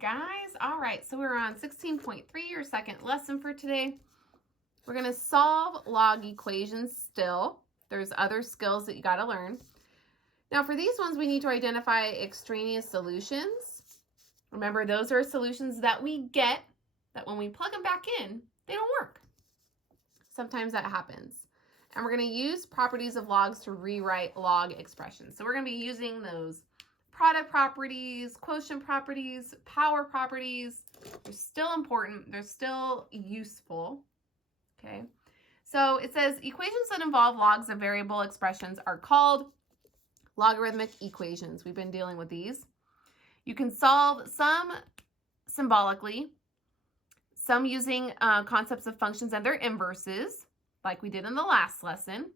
guys. All right, so we're on 16.3, your second lesson for today. We're going to solve log equations still. There's other skills that you got to learn. Now for these ones, we need to identify extraneous solutions. Remember, those are solutions that we get that when we plug them back in, they don't work. Sometimes that happens. And we're going to use properties of logs to rewrite log expressions. So we're going to be using those product properties, quotient properties, power properties. They're still important. They're still useful. Okay. So it says equations that involve logs of variable expressions are called logarithmic equations. We've been dealing with these. You can solve some symbolically, some using concepts of functions and their inverses, like we did in the last lesson.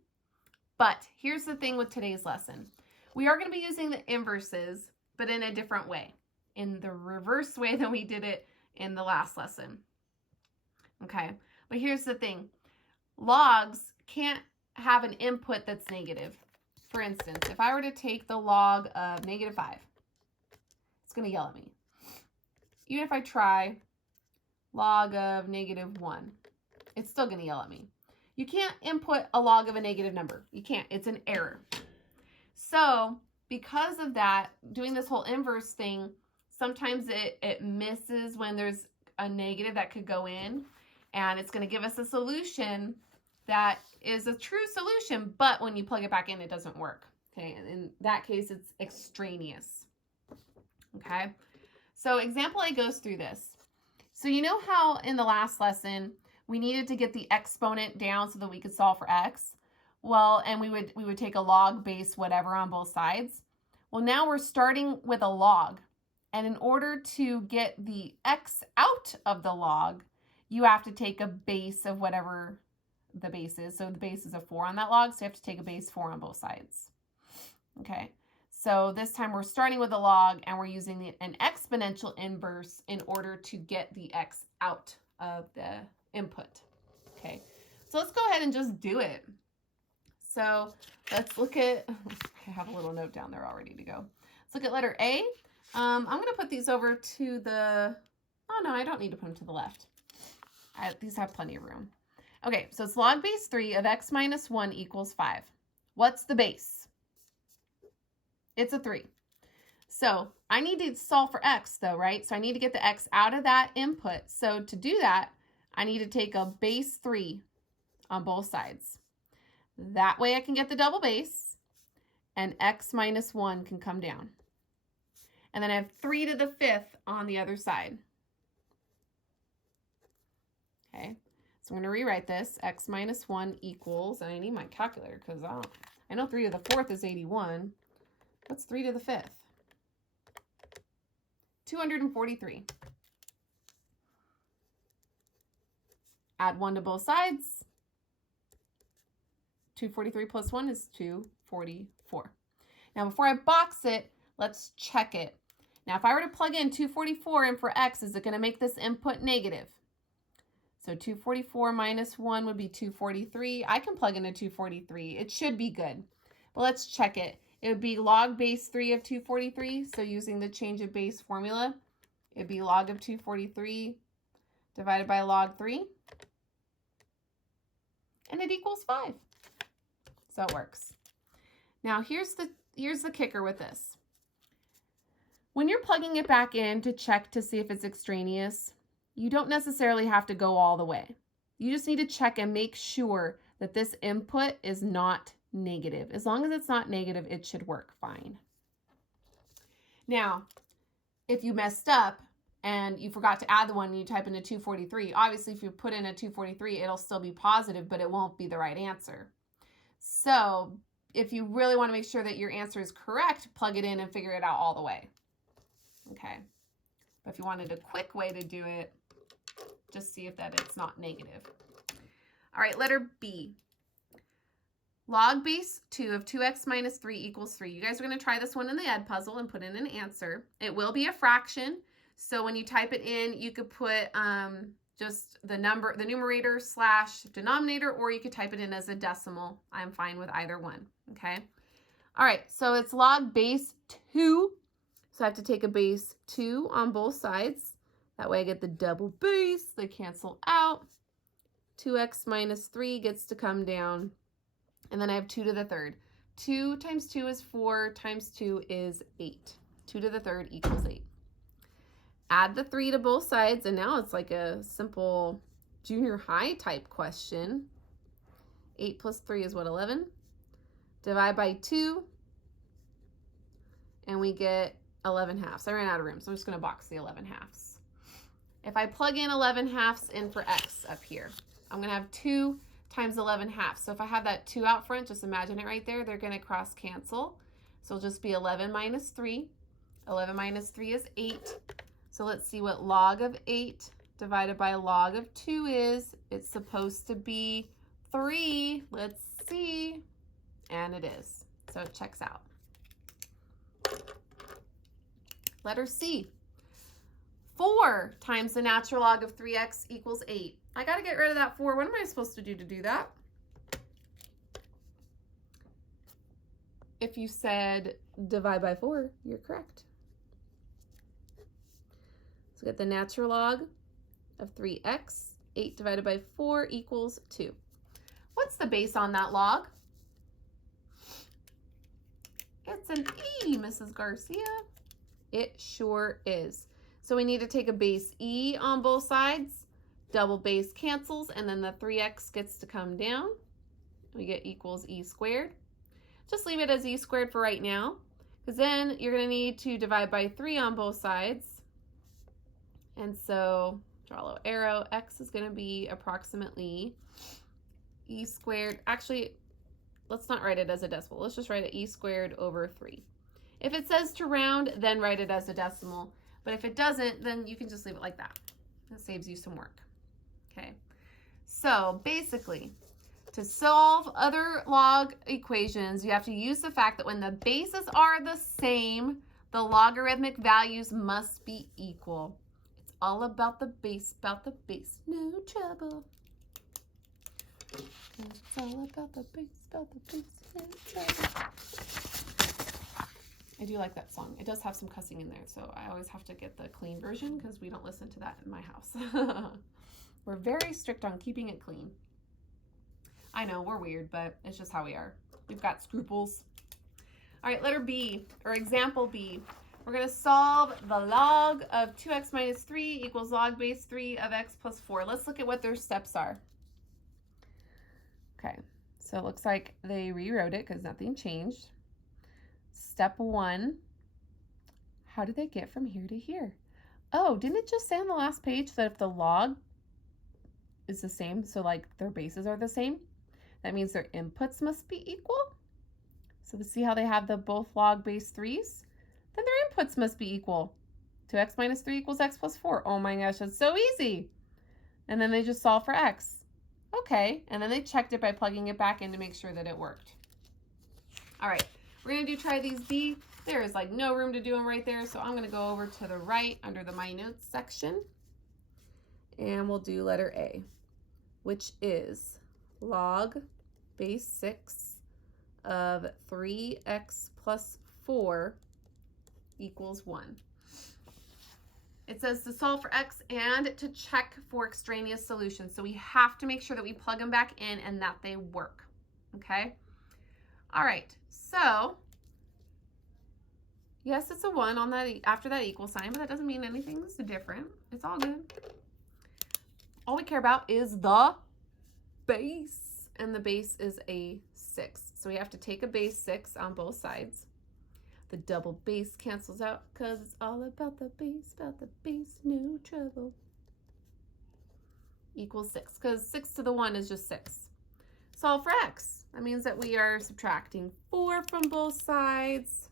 But here's the thing with today's lesson. We are going to be using the inverses, but in a different way, in the reverse way than we did it in the last lesson. Okay, but here's the thing. Logs can't have an input that's negative. For instance, if I were to take the log of -5, it's going to yell at me. Even if I try log of -1, it's still going to yell at me. You can't input a log of a negative number. You can't. It's an error. So because of that, doing this whole inverse thing, sometimes it misses when there's a negative that could go in, and it's going to give us a solution that is a true solution, but when you plug it back in, it doesn't work. Okay, and in that case, it's extraneous. Okay, so example A goes through this. So you know how in the last lesson, we needed to get the exponent down so that we could solve for x? Well, and we would take a log base whatever on both sides. Well, now we're starting with a log. And in order to get the x out of the log, you have to take a base of whatever the base is. So the base is a 4 on that log, so you have to take a base 4 on both sides. Okay, so this time we're starting with a log and we're using an exponential inverse in order to get the x out of the input. Okay, so let's go ahead and just do it. So let's look at, I have a little note down there all ready to go. Let's look at letter A. I'm going to put these over to the, oh no, I don't need to put them to the left. These have plenty of room. Okay, so it's log base 3 of x minus 1 equals 5. What's the base? It's a 3. So I need to solve for x though, right? So I need to get the x out of that input. So to do that, I need to take a base 3 on both sides. That way I can get the double base, and x minus 1 can come down. And then I have 3 to the 5th on the other side. Okay, so I'm going to rewrite this. X minus 1 equals, and I need my calculator because I know 3 to the 4th is 81. What's 3 to the 5th? 243. Add 1 to both sides. 243 plus 1 is 244. Now before I box it, let's check it. Now if I were to plug in 244 in for x, is it going to make this input negative? So 244 minus 1 would be 243. I can plug in a 243. It should be good. But let's check it. It would be log base 3 of 243. So using the change of base formula, it would be log of 243 divided by log 3. And it equals 5. So it works. Now here's the kicker with this. When you're plugging it back in to check to see if it's extraneous, you don't necessarily have to go all the way. You just need to check and make sure that this input is not negative. As long as it's not negative, it should work fine. Now, if you messed up and you forgot to add the 1 and you type in a 243, obviously if you put in a 243, it'll still be positive, but it won't be the right answer. So if you really want to make sure that your answer is correct, plug it in and figure it out all the way. Okay. But if you wanted a quick way to do it, just see if that it's not negative. All right, letter B. Log base 2 of 2x minus 3 equals 3. You guys are going to try this one in the Edpuzzle and put in an answer. It will be a fraction. So when you type it in, you could put just the numerator / denominator, or you could type it in as a decimal. I'm fine with either one, okay? All right, so it's log base 2. So I have to take a base 2 on both sides. That way I get the double base. They cancel out. 2x minus 3 gets to come down. And then I have 2 to the third. 2 times 2 is 4 times 2 is 8. 2 to the third equals 8. Add the 3 to both sides, and now it's like a simple junior high type question. 8 plus 3 is what, 11? Divide by 2, and we get 11 halves. I ran out of room, so I'm just going to box the 11 halves. If I plug in 11 halves in for x up here, I'm going to have 2 times 11 halves. So if I have that 2 out front, just imagine it right there. They're going to cross cancel. So it'll just be 11 minus 3. 11 minus 3 is 8. So let's see what log of 8 divided by log of 2 is. It's supposed to be 3. Let's see. And it is. So it checks out. Letter C. 4 times the natural log of 3x equals 8. I got to get rid of that 4. What am I supposed to do that? If you said divide by 4, you're correct. So get the natural log of 3x. 8 divided by 4 equals 2. What's the base on that log? It's an E, Mrs. Garcia. It sure is. So we need to take a base E on both sides. Double base cancels, and then the 3x gets to come down. We get equals E squared. Just leave it as E squared for right now, because then you're going to need to divide by 3 on both sides. And so draw a little arrow. X is going to be approximately E squared. Actually, let's not write it as a decimal. Let's just write it E squared over 3. If it says to round, then write it as a decimal. But if it doesn't, then you can just leave it like that. That saves you some work. Okay. So basically, to solve other log equations, you have to use the fact that when the bases are the same, the logarithmic values must be equal. It's all about the base, no trouble. It's all about the base, no trouble. I do like that song. It does have some cussing in there, so I always have to get the clean version because we don't listen to that in my house. We're very strict on keeping it clean. I know, we're weird, but it's just how we are. We've got scruples. All right, letter B, or example B. We're going to solve the log of 2x minus 3 equals log base 3 of x plus 4. Let's look at what their steps are. Okay, so it looks like they rewrote it because nothing changed. Step 1, how did they get from here to here? Oh, didn't it just say on the last page that if the log is the same, so like their bases are the same, that means their inputs must be equal? So to see how they have the both log base 3's, then their inputs must be equal. 2x minus 3 equals x plus 4. Oh my gosh, that's so easy. And then they just solve for x. Okay, and then they checked it by plugging it back in to make sure that it worked. All right. We're going to try these B. There is like no room to do them right there, so I'm going to go over to the right under the My Notes section, and we'll do letter A, which is log base 6 of 3x plus 4 equals 1. It says to solve for x and to check for extraneous solutions, so we have to make sure that we plug them back in and that they work, okay? All right, so yes, it's a 1 on that after that equal sign, but that doesn't mean anything's different. It's all good. All we care about is the base, and the base is a 6. So we have to take a base 6 on both sides. The double base cancels out because it's all about the base, no trouble. Equals 6, because 6 to the 1 is just 6. Solve for x. That means that we are subtracting 4 from both sides.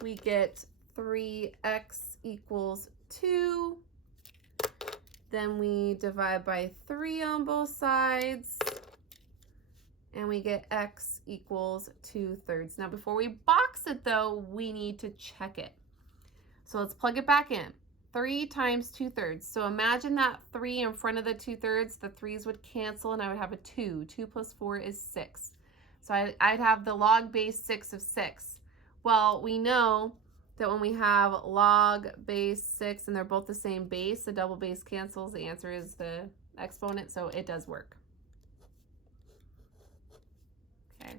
We get 3x equals 2. Then we divide by 3 on both sides. And we get x equals 2/3. Now before we box it though, we need to check it. So let's plug it back in. 3 times 2/3. So imagine that 3 in front of the 2/3. The 3's would cancel and I would have a 2. 2 plus 4 is 6. So I'd have the log base 6 of 6. Well, we know that when we have log base 6 and they're both the same base, the double base cancels. The answer is the exponent, so it does work. Okay.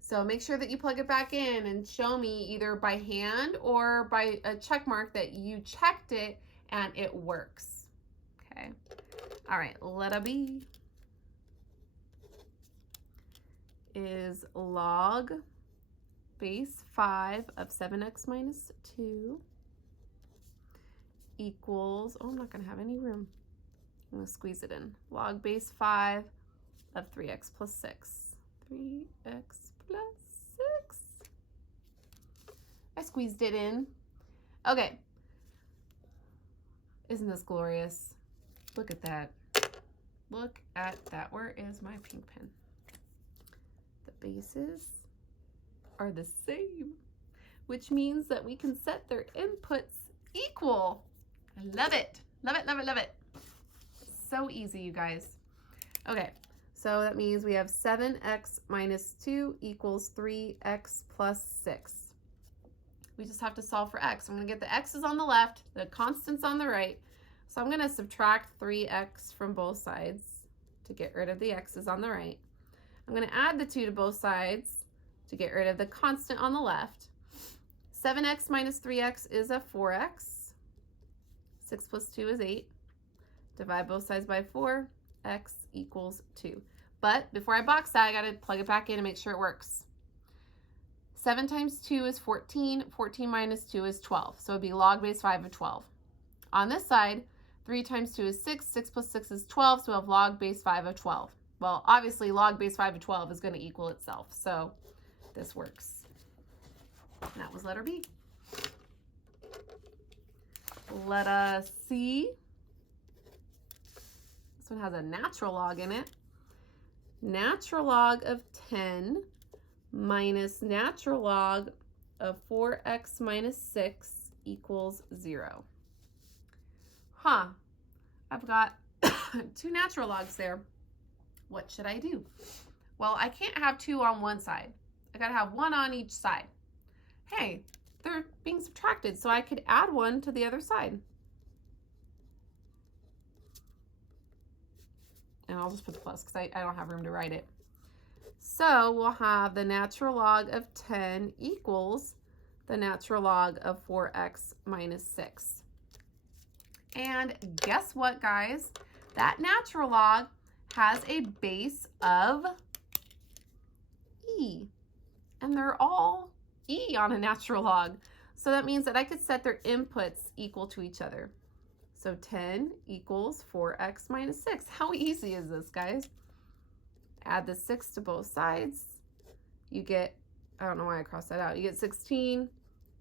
So make sure that you plug it back in and show me either by hand or by a check mark that you checked it and it works. Okay. All right, letter B is log base 5 of 7x minus 2 equals, oh, I'm not going to have any room. I'm going to squeeze it in. Log base 5 of 3x plus 6. 3x plus 6. I squeezed it in. Okay. Isn't this glorious? Look at that. Look at that. Where is my pink pen? The bases are the same, which means that we can set their inputs equal. I love it. Love it, love it, love it. So easy, you guys. Okay, so that means we have 7x minus 2 equals 3x plus 6. We just have to solve for x. I'm going to get the x's on the left, the constants on the right. So I'm going to subtract 3x from both sides to get rid of the x's on the right. I'm going to add the 2 to both sides to get rid of the constant on the left. 7x minus 3x is a 4x. 6 plus 2 is 8. Divide both sides by 4. X equals 2. But before I box that, I got to plug it back in and make sure it works. 7 times 2 is 14. 14 minus 2 is 12. So it would be log base 5 of 12. On this side, 3 times 2 is 6. 6 plus 6 is 12. So we have log base 5 of 12. Well, obviously, log base 5 of 12 is going to equal itself. So this works. And that was letter B. Letter C. This one has a natural log in it. Natural log of 10 minus natural log of 4x minus 6 equals 0. Huh. I've got 2 natural logs there. What should I do? Well, I can't have 2 on one side. I gotta have 1 on each side. Hey, they're being subtracted, so I could add 1 to the other side. And I'll just put the plus because I don't have room to write it. So we'll have the natural log of 10 equals the natural log of 4x minus 6. And guess what, guys? That natural log has a base of e. And they're all e on a natural log. So that means that I could set their inputs equal to each other. So 10 equals 4x minus 6. How easy is this, guys? Add the 6 to both sides. You get, I don't know why I crossed that out. You get 16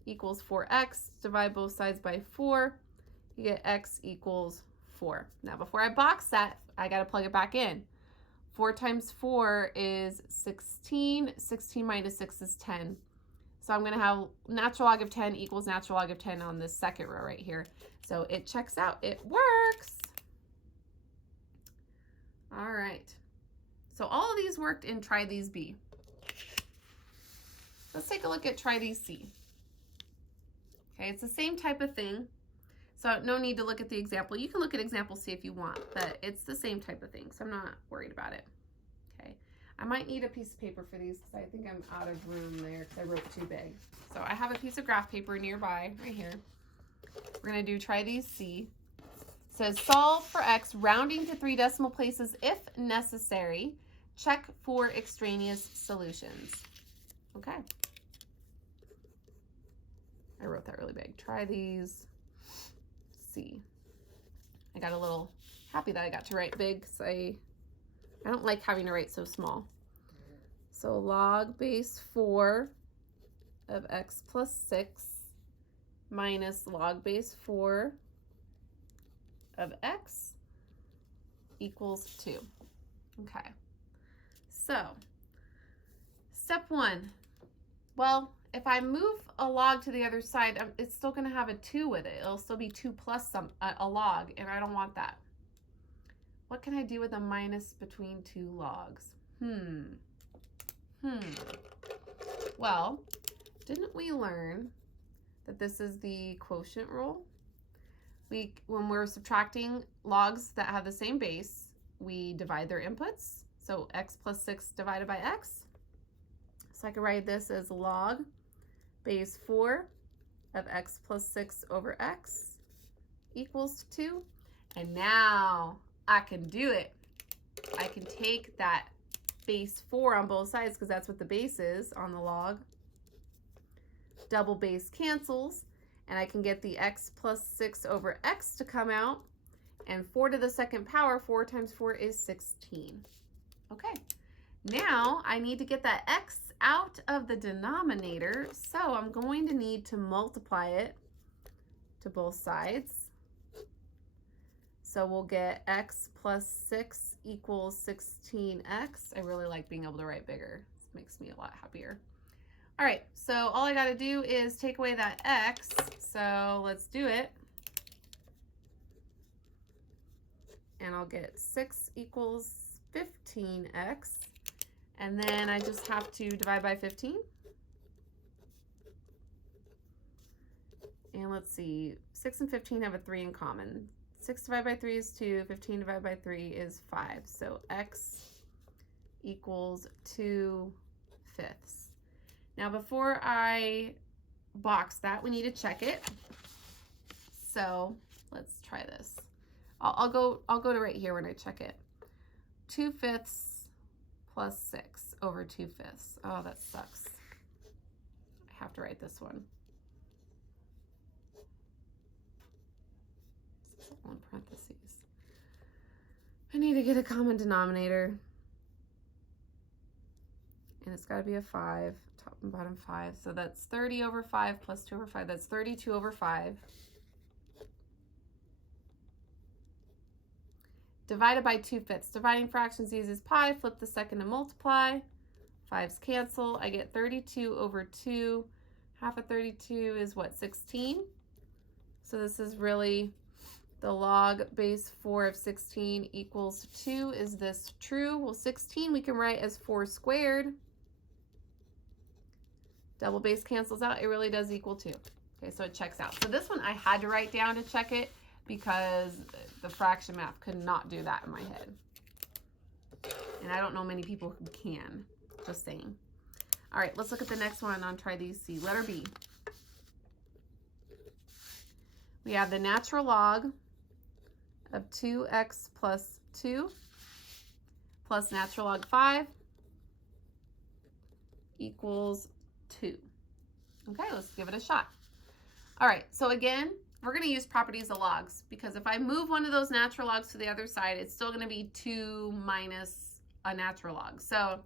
equals 4x. Divide both sides by 4. You get x equals 4. Now, before I box that, I got to plug it back in. 4 times 4 is 16. 16 minus 6 is 10. So I'm going to have natural log of 10 equals natural log of 10 on this second row right here. So it checks out. It works. All right. So all of these worked in Try These B. Let's take a look at Try These C. Okay, it's the same type of thing. So no need to look at the example. You can look at example C if you want, but it's the same type of thing. So I'm not worried about it. Okay. I might need a piece of paper for these because I think I'm out of room there because I wrote too big. So I have a piece of graph paper nearby right here. We're going to do Try These C. It says solve for x rounding to 3 decimal places if necessary. Check for extraneous solutions. Okay. I wrote that really big. Try These C. I got a little happy that I got to write big because I don't like having to write so small. So log base 4 of x plus 6 minus log base 4 of x equals 2. Okay. So, step 1. Well, if I move a log to the other side, it's still going to have a 2 with it. It'll still be 2 plus a log, and I don't want that. What can I do with a minus between 2 logs? Well, didn't we learn that this is the quotient rule? When we're subtracting logs that have the same base, we divide their inputs. So x plus 6 divided by x. So I can write this as log base 4 of x plus 6 over x equals 2. And now I can do it. I can take that base 4 on both sides because that's what the base is on the log. Double base cancels, and I can get the x plus 6 over x to come out. And 4 to the second power, 4 times 4 is 16. Okay, now I need to get that x out of the denominator, so I'm going to need to multiply it to both sides. So we'll get x plus 6 equals 16x. I really like being able to write bigger. This makes me a lot happier. All right, so all I got to do is take away that x. So let's do it. And I'll get 6 equals 15x. And then I just have to divide by 15. And let's see, 6 and 15 have a 3 in common. 6 divided by 3 is 2, 15 divided by 3 is 5. So x equals 2/5. Now before I box that, we need to check it. So let's try this. I'll go to right here when I check it. 2/5 plus 6 over 2/5. Oh, that sucks. I have to write this one. In parentheses. I need to get a common denominator. And it's got to be a 5, top and bottom 5. So that's 30 over 5 plus 2 over 5. That's 32 over 5. Divided by 2/5. Dividing fractions uses pi. Flip the second to multiply. 5's cancel. I get 32 over 2. Half of 32 is what, 16? So this is really the log base 4 of 16 equals 2. Is this true? Well, 16 we can write as 4 squared. Double base cancels out. It really does equal 2. Okay, so it checks out. So this one I had to write down to check it because the fraction math could not do that in my head. And I don't know many people who can. Just saying. All right, let's look at the next one on Try These C. Letter B. We have the natural log of 2x plus 2 plus natural log 5 equals 2. Okay, let's give it a shot. All right, so again, we're going to use properties of logs because if I move one of those natural logs to the other side, it's still going to be 2 minus a natural log. So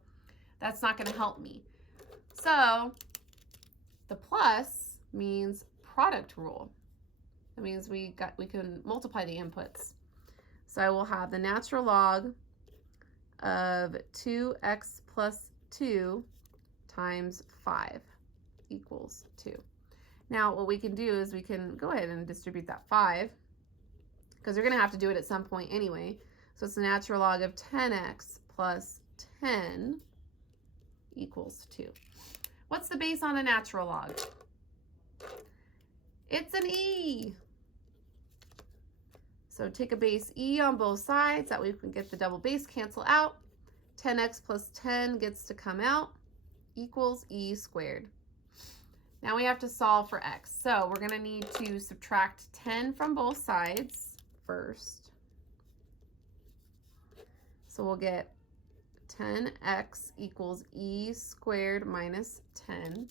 that's not going to help me. So the plus means product rule. That means we can multiply the inputs. So I will have the natural log of 2x plus 2 times 5 equals 2. Now what we can do is we can go ahead and distribute that 5 because we're going to have to do it at some point anyway. So it's the natural log of 10x plus 10 equals 2. What's the base on a natural log? It's an e. So take a base e on both sides. That way we can get the double base cancel out. 10x plus 10 gets to come out equals e squared. Now we have to solve for x. So we're going to need to subtract 10 from both sides first. So we'll get 10x equals e squared minus 10.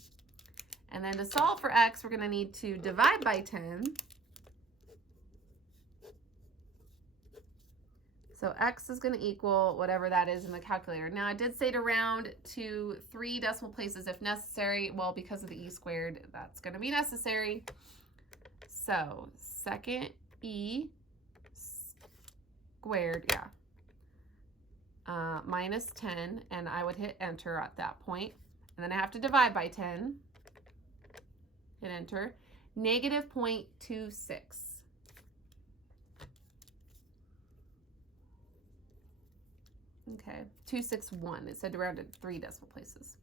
And then to solve for x, we're going to need to divide by 10. So x is going to equal whatever that is in the calculator. Now I did say to round to 3 decimal places if necessary. Well, because of the e squared, that's going to be necessary. So second e squared, minus 10, and I would hit enter at that point. And then I have to divide by 10. Hit enter. Negative 0.26. Okay, 261. It said to round to 3 decimal places.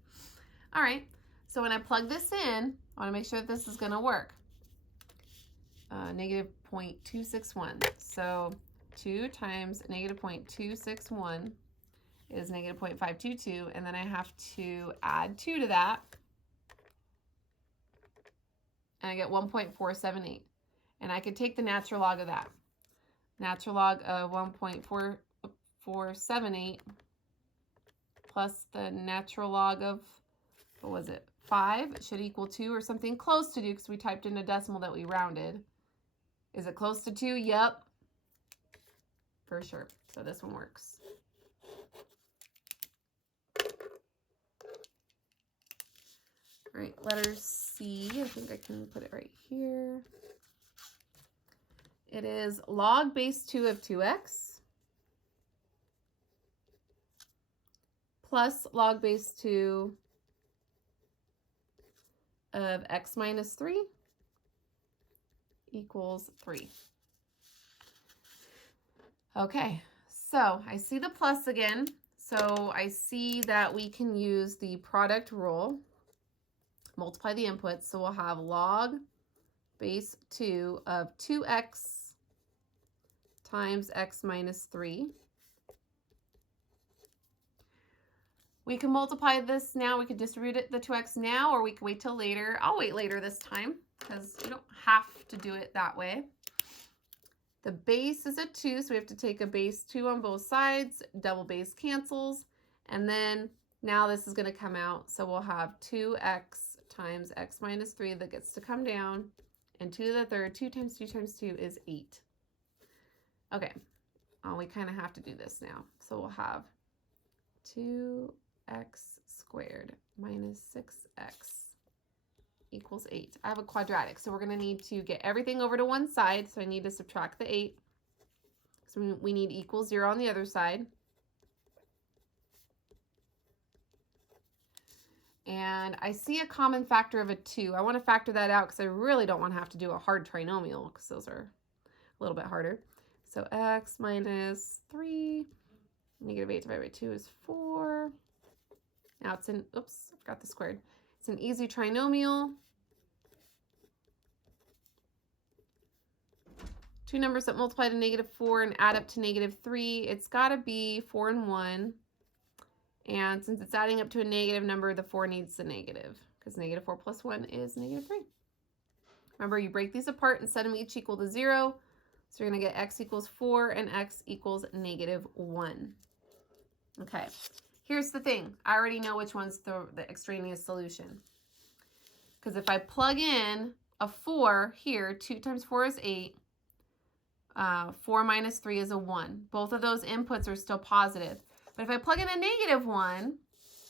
All right, So when I plug this in, I want to make sure that this is going to work. Negative 0.261. So 2 times negative 0.261 is negative 0.522, and then I have to add 2 to that, and I get 1.478. And I could take the natural log of that. Natural log of 1.4478 plus the natural log of, what was it, 5 should equal 2 or something close to 2 because we typed in a decimal that we rounded. Is it close to 2? Yep, for sure. So this one works. All right, letter C. I think I can put it right here. It is log base 2 of 2x plus log base 2 of x minus 3 equals 3. Okay, so I see the plus again. So I see that we can use the product rule, multiply the inputs. So we'll have log base 2 of 2x times x minus 3. We can multiply this now. We could distribute it, the 2x now, or we could wait till later. I'll wait later this time because you don't have to do it that way. The base is a 2, so we have to take a base 2 on both sides. Double base cancels. And then now this is going to come out. So we'll have 2x times x minus 3 that gets to come down. And 2 to the third, 2 times 2 times 2 is 8. Okay, we kind of have to do this now. So we'll have 2x squared minus 6x equals 8. I have a quadratic, so we're going to need to get everything over to one side. So I need to subtract the 8. So we need equals 0 on the other side. And I see a common factor of a 2. I want to factor that out because I really don't want to have to do a hard trinomial because those are a little bit harder. So x minus 3, negative 8 divided by 2 is 4. Now it's an, oops, I forgot the squared. It's an easy trinomial. Two numbers that multiply to negative 4 and add up to negative 3. It's got to be 4 and 1. And since it's adding up to a negative number, the 4 needs the negative because negative 4 plus 1 is negative 3. Remember, you break these apart and set them each equal to 0. So you're going to get x equals 4 and x equals negative 1. Okay, here's the thing. I already know which one's the extraneous solution. Because if I plug in a 4 here, 2 times 4 is 8. 4 minus 3 is a 1. Both of those inputs are still positive. But if I plug in a negative 1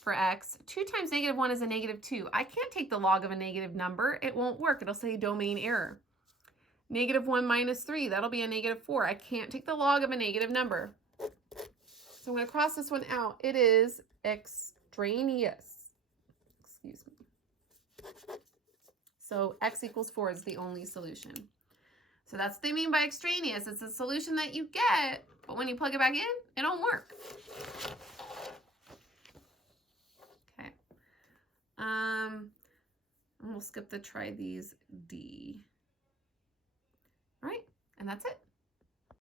for x, 2 times negative 1 is a negative 2. I can't take the log of a negative number. It won't work. It'll say domain error. Negative 1 minus 3, that'll be a negative 4. I can't take the log of a negative number. So I'm going to cross this one out. It is extraneous. Excuse me. So x equals 4 is the only solution. So that's what they mean by extraneous. It's a solution that you get, but when you plug it back in, it don't work. Okay. And we'll skip the try these D. All right, and that's it.